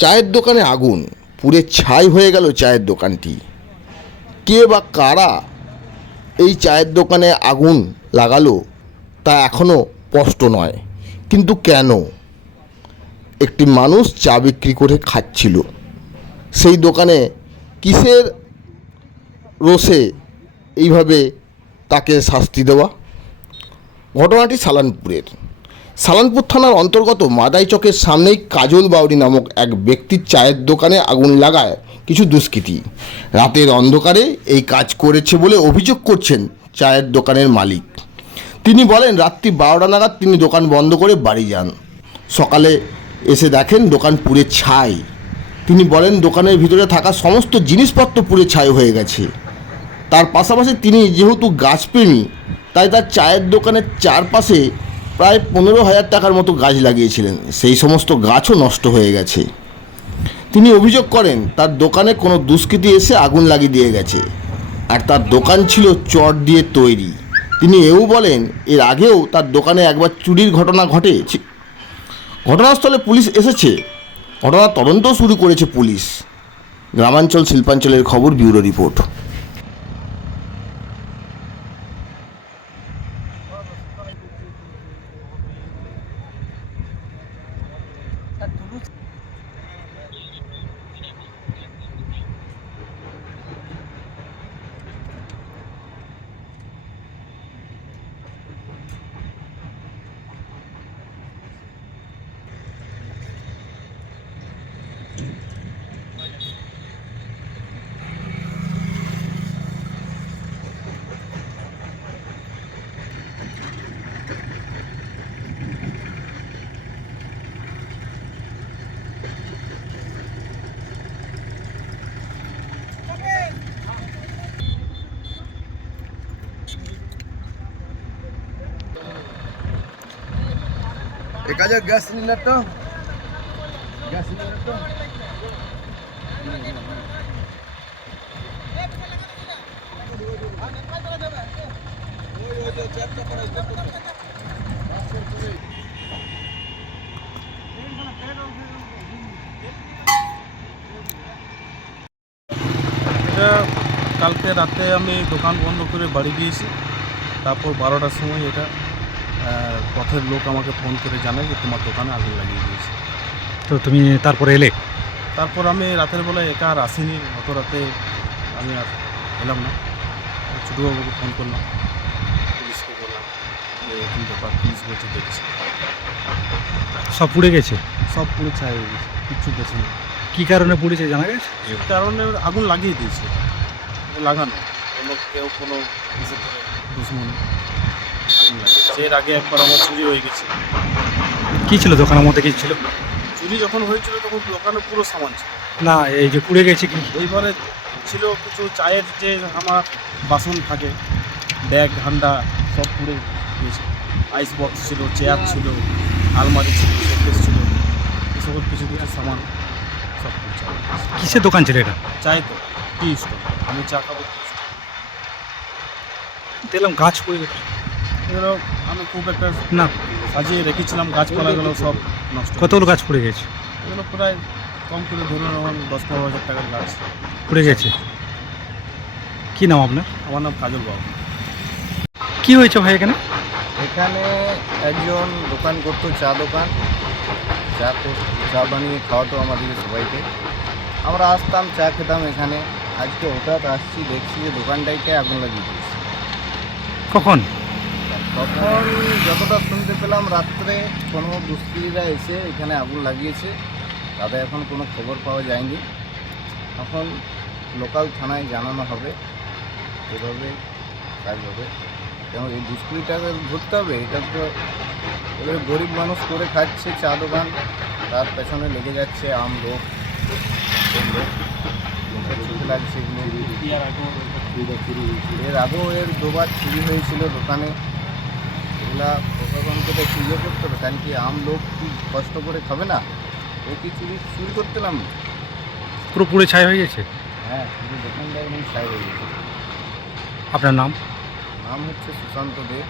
চায়ের দোকানে আগুন, পুড়ে ছাই হয়ে গেল চায়ের দোকানটি। কে বা কারা এই চায়ের দোকানে আগুন লাগালো তা এখনও স্পষ্ট নয়, কিন্তু কেন? একটি মানুষ চা বিক্রি করে খাচ্ছিল। সেই দোকানে কিসের রোষে এইভাবে তাকে শাস্তি দেওয়া? ঘটনাটি সালানপুরের। সালানপুর থানার অন্তর্গত মাদাই চকের সামনেই কাজল বাউরি নামক এক ব্যক্তির চায়ের দোকানে আগুন লাগায় কিছু দুষ্কৃতী। রাতের অন্ধকারে এই কাজ করেছে বলে অভিযোগ করছেন চায়ের দোকানের মালিক। তিনি বলেন, রাত্রি বারোটা নাগাদ তিনি দোকান বন্ধ করে বাড়ি যান। সকালে এসে দেখেন দোকান পুড়ে ছাই। তিনি বলেন, দোকানের ভিতরে থাকা সমস্ত জিনিসপত্র পুড়ে ছাই হয়ে গেছে। তার পাশাপাশি তিনি যেহেতু গাছপ্রেমী তাই তার চায়ের দোকানের চারপাশে প্রায় পনেরো হাজার টাকার মতো গাছ লাগিয়েছিলেন। সেই সমস্ত গাছও নষ্ট হয়ে গেছে। তিনি অভিযোগ করেন, তার দোকানে কোনো দুষ্কৃতী এসে আগুন লাগিয়ে দিয়ে গেছে। আর তার দোকান ছিল চট দিয়ে তৈরি। তিনি এও বলেন, এর আগেও তার দোকানে একবার চুরির ঘটনা ঘটে ঘটনাস্থলে পুলিশ এসেছে। ঘটনা তদন্ত শুরু করেছে পুলিশ। গ্রামাঞ্চল শিল্পাঞ্চলের খবর, ব্যুরো রিপোর্ট। এক হাজার গ্যাস সিলিন্ডারটা গ্যাস সিলিন্ডারটা কালকে রাতে আমি দোকান বন্ধ করে বাড়ি গিয়েছি। তারপর বারোটার সময় এটা পথের লোক আমাকে ফোন করে জানায় যে তোমার দোকানে আগুন লাগিয়ে দিয়েছে। তো তুমি তারপরে এলে? তারপর আমি রাতের বেলায় একা আর আসিনি অত রাতে আমি আর এলাম না। ছোটবাবুকে ফোন করলাম। পুলিশকে বললাম যে এরকম ব্যাপার পুলিশ বলছে দেখছি। সব পুড়ে গেছে? সব পুড়ে ছাই হয়ে গেছে কিচ্ছু বেছে না। কী কারণে পুড়েছে জানা গেছে? এই কারণে আগুন লাগিয়ে দিয়েছে লাগানো। কোনো কেউ কোনো কিছু করে দুশ্মন এর আগে একবার আমার চুরি হয়ে গেছে। কি ছিল দোকানের মধ্যে কি ছিল? চুরি যখন হয়েছিল তখন দোকানে পুরো সামান ছিল। না এই যে পুড়ে গেছে কি? এইবারে ছিল কিছু চায়ের যে আমার বাসন থাকে ব্যাগ ঠান্ডা সব পুড়ে গিয়েছে আইস বক্স ছিল চেয়ার ছিল আলমারি ছিল শোকেস ছিল এসব কিছু কিছু সামান সব কিসের দোকান ছিল এটা? চাই তো টি স্টল আমি চা খাব। দেখলাম গাছ পুড়ে গেছে। এগুলো আমি খুব একটা না। সাজিয়ে রেখেছিলাম গাছপালাগুলো সব নষ্ট কতগুলো গাছ। পুড়ে গেছে? এগুলো প্রায় কম করে ধরুন আমার দশ পনেরো হাজার টাকার গাছ। পুড়ে গেছে। কি নাম আপনার? আমার নাম কাজল বাবু। কি হয়েছে ভাই এখানে? এখানে একজন দোকান করতো চা দোকান। চা চা বানিয়ে খাওয়াতো আমাদেরকে সবাইকে। আমরা আসতাম চা খেতাম এখানে। আজকে হঠাৎ আসছি দেখছি যে দোকানটাইতে আগুন লাগিয়ে দিয়েছে। কখন? তখন যতটা শুনতে পেলাম, রাত্রে কোনো দুষ্কৃতীরা এসে এখানে আগুন লাগিয়েছে। তাদের এখন কোনো খবর পাওয়া যায়নি। এখন লোকাল থানায় জানানো হবে। এভাবে কাজ হবে। কেন এই দুষ্কৃতিটাকে ধরতে হবে। এটা তো এবারে গরিব মানুষ করে খাচ্ছে চা দোকান। তার পেছনে লেগে যাচ্ছে আম লোক। লাগছে এর আগেও এর দুবার চুরি হয়েছিল দোকানে। এগুলা প্রশাসনকে তো চুরিও করতে হবে কারণ কি আম লোক কি কষ্ট করে খাবে না? ও কি চুরি চুরি করতে নাম পুরো পুরে ছাই হয়ে গেছে? হ্যাঁ কিন্তু দোকানদার ছাই হয়ে গেছে। আপনার নাম? নাম হচ্ছে সুশান্ত দেব